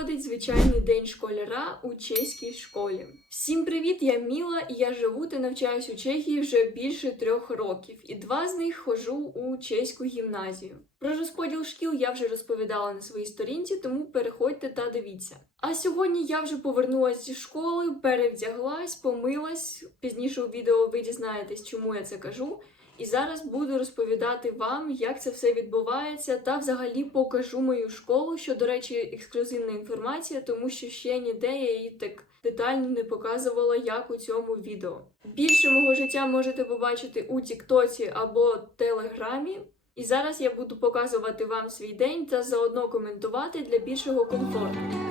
проходить звичайний день школяра у чеській школі. Всім привіт! Я Міла, і я живу та навчаюсь у Чехії вже більше трьох років, і два з них ходжу у чеську гімназію. Про розподіл шкіл я вже розповідала на своїй сторінці, тому переходьте та дивіться. А сьогодні я вже повернулася зі школи, перевдяглась, помилась. Пізніше у відео ви дізнаєтесь, чому я це кажу. І зараз буду розповідати вам, як це все відбувається, та взагалі покажу мою школу, що, до речі, ексклюзивна інформація, тому що ще ніде я її так детально не показувала, як у цьому відео. Більше мого життя можете побачити у Тіктоці або Телеграмі. І зараз я буду показувати вам свій день та заодно коментувати для більшого комфорту.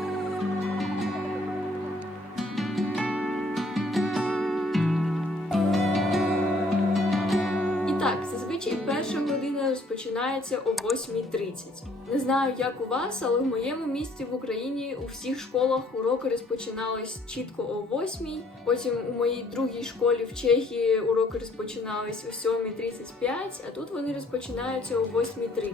Розпочинається о 8.30. Не знаю, як у вас, але в моєму місті в Україні у всіх школах уроки розпочинались чітко о 8. Потім у моїй другій школі в Чехії уроки розпочинались о 7.35, а тут вони розпочинаються о 8.30.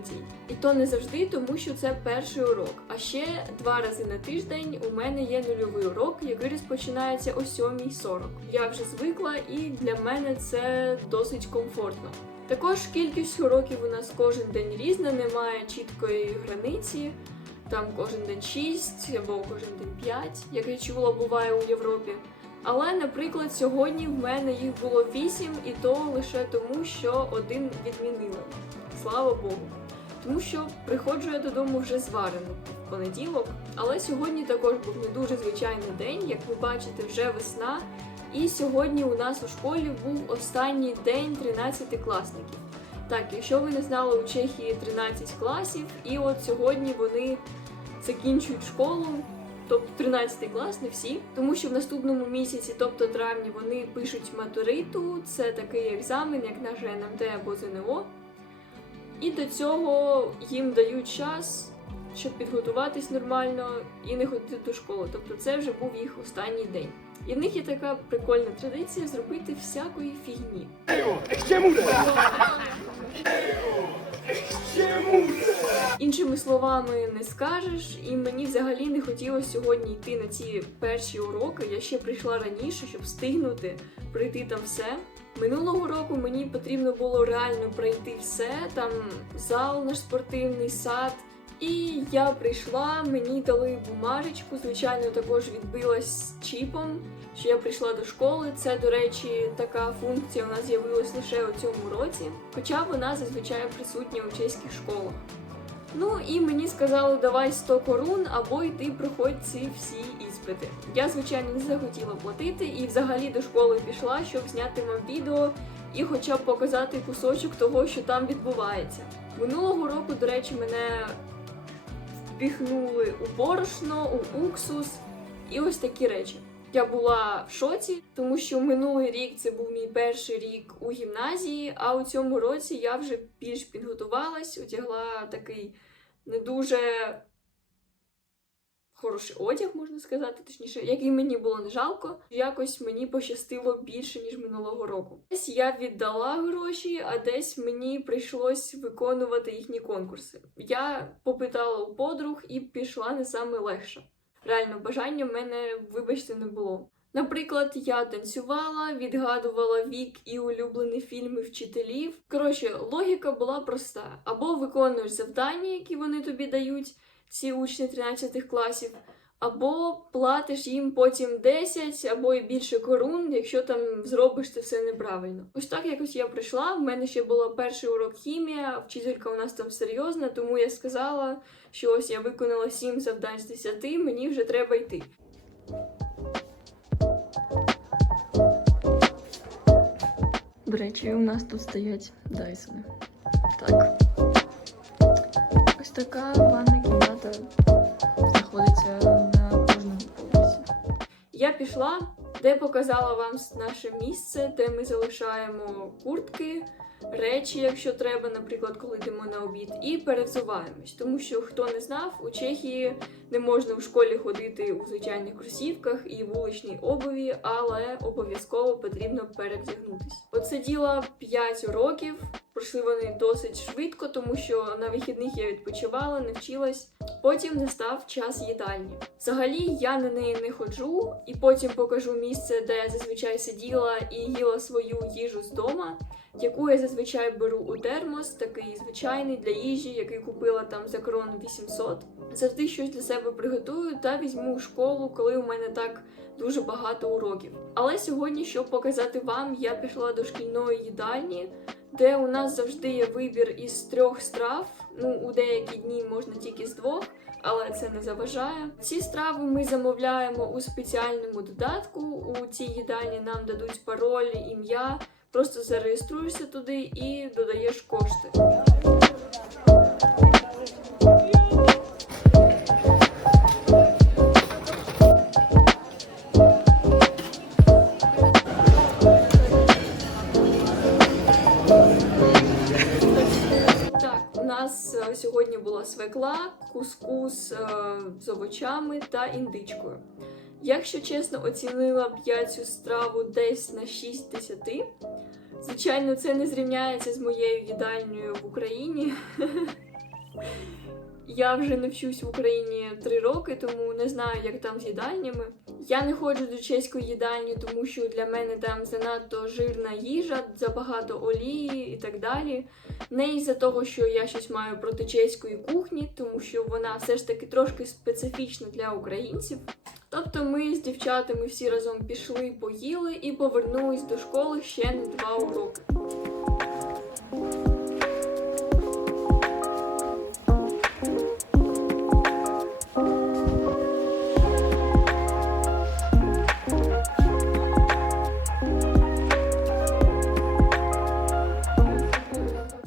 І то не завжди, тому що це перший урок. А ще два рази на тиждень у мене є нульовий урок, який розпочинається о 7.40. Я вже звикла, і для мене це досить комфортно. Також кількість уроків у нас кожен день різна, немає чіткої границі. Там кожен день 6 або кожен день 5, як я чула, буває у Європі. Але, наприклад, сьогодні в мене їх було 8, і то лише тому, що один відмінили. Слава Богу. Тому що приходжу я додому вже зварено в понеділок. Але сьогодні також був не дуже звичайний день, як ви бачите, вже весна. І сьогодні у нас у школі був останній день 13 класників. Так, якщо ви не знали, у Чехії 13 класів, і от сьогодні вони закінчують школу, тобто 13 клас, не всі, тому що в наступному місяці, тобто травні, вони пишуть матуриту. Це такий екзамен, як наше НМТ або ЗНО. І до цього їм дають час, щоб підготуватись нормально і не ходити до школи. Тобто це вже був їх останній день. І в них є така прикольна традиція зробити всякої фігні. Іншими словами не скажеш, і мені взагалі не хотілося сьогодні йти на ці перші уроки. Я ще прийшла раніше, щоб встигнути пройти там все. Минулого року мені потрібно було реально пройти все, там зал наш спортивний сад. І я прийшла, мені дали бумажечку, звичайно, також відбилась чіпом, що я прийшла до школи. Це, до речі, така функція у нас з'явилась лише у цьому році, хоча вона зазвичай присутня у чеських школах. Ну і мені сказали, давай 100 корун або йти проходь ці всі іспити. Я, звичайно, не захотіла платити і взагалі до школи пішла, щоб зняти вам відео і хоча б показати кусочок того, що там відбувається. Минулого року, до речі, мене впіхнули у борошно, у уксус і ось такі речі. Я була в шоці, тому що минулий рік це був мій перший рік у гімназії, а у цьому році я вже більш підготувалась, одягла такий не дуже хороший одяг, можна сказати, точніше, який мені було не жалко. Якось мені пощастило більше, ніж минулого року. Десь я віддала гроші, а десь мені прийшлось виконувати їхні конкурси. Я попитала у подруг і пішла не саме легше. Реально, бажання в мене, вибачте, не було. Наприклад, я танцювала, відгадувала вік і улюблені фільми вчителів. Коротше, логіка була проста: або виконуєш завдання, які вони тобі дають, ці учні 13 класів, або платиш їм потім 10 або і більше корун, якщо там зробиш це все неправильно. Ось так якось я прийшла. В мене ще був перший урок хімія, вчителька у нас там серйозна, тому я сказала, що ось я виконала 7 завдань з 10, мені вже треба йти. До речі, у нас тут стоять Дайсони. Так. Ось така знаходиться на кожному поверсі. Я пішла, де показала вам наше місце, де ми залишаємо куртки, речі, якщо треба, наприклад, коли йдемо на обід, і перевзуваємось. Тому що хто не знав, у Чехії не можна в школі ходити у звичайних кросівках і вуличній обуві, але обов'язково потрібно перевдягнутись. От сиділа 5 уроків. Пройшли вони досить швидко, тому що на вихідних я відпочивала, не вчилась. Потім настав час їдальні. Взагалі я на неї не ходжу, і потім покажу місце, де я зазвичай сиділа і їла свою їжу з дома, яку я зазвичай беру у термос, такий звичайний для їжі, який купила там за крон 800. Завжди щось для себе приготую та візьму у школу, коли у мене так дуже багато уроків. Але сьогодні, щоб показати вам, я пішла до шкільної їдальні, де у нас завжди є вибір із трьох страв. Ну, у деякі дні можна тільки з двох, але це не заважає. Ці страви ми замовляємо у спеціальному додатку. У цій їдальні нам дадуть пароль, ім'я. Просто зареєструєшся туди і додаєш кошти. Свекла, кускус е, з овочами та індичкою. Якщо чесно, оцінила б я цю страву десь на 6 10. Звичайно, це не зрівняється з моєю їдальнею в Україні. Я вже не вчусь в Україні 3 роки, тому не знаю, як там з їдальнями. Я не ходжу до чеської їдальні, тому що для мене там занадто жирна їжа, забагато олії і так далі. Не із-за того, що я щось маю проти чеської кухні, тому що вона все ж таки трошки специфічна для українців. Тобто ми з дівчатами всі разом пішли, поїли і повернулись до школи ще на два уроки.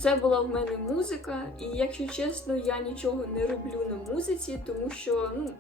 Це була в мене музика, і якщо чесно, я нічого не роблю на музиці, тому що ну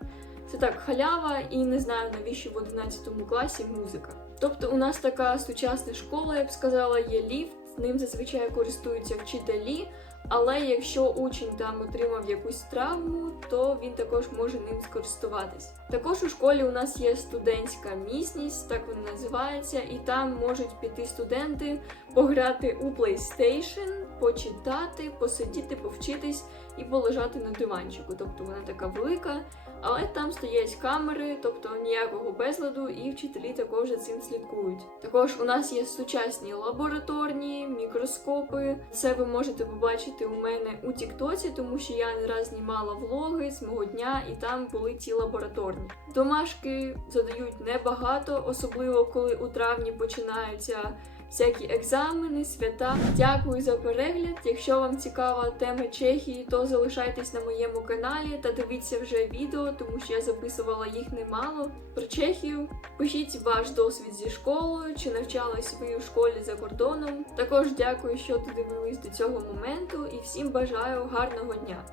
це так халява, і не знаю навіщо в 11 класі музика. Тобто, у нас така сучасна школа, я б сказала, є ліфт, ним зазвичай користуються вчителі. Але якщо учень там отримав якусь травму, то він також може ним скористуватись. Також у школі у нас є студентська місність, так вона називається, і там можуть піти студенти пограти у PlayStation, почитати, посидіти, повчитись і полежати на диванчику. Тобто вона така велика, але там стоять камери, тобто ніякого безладу, і вчителі також за цим слідкують. Також у нас є сучасні лабораторні, мікроскопи. Це ви можете побачити у мене у Тіктоці, тому що я не раз знімала влоги з мого дня, і там були ці лабораторні. Домашки задають небагато, особливо коли у травні починаються всякі екзамени, свята. Дякую за перегляд. Якщо вам цікава тема Чехії, то залишайтесь на моєму каналі та дивіться вже відео, тому що я записувала їх немало. Про Чехію пишіть ваш досвід зі школою чи навчались ви у школі за кордоном. Також дякую, що додивились до цього моменту, і всім бажаю гарного дня.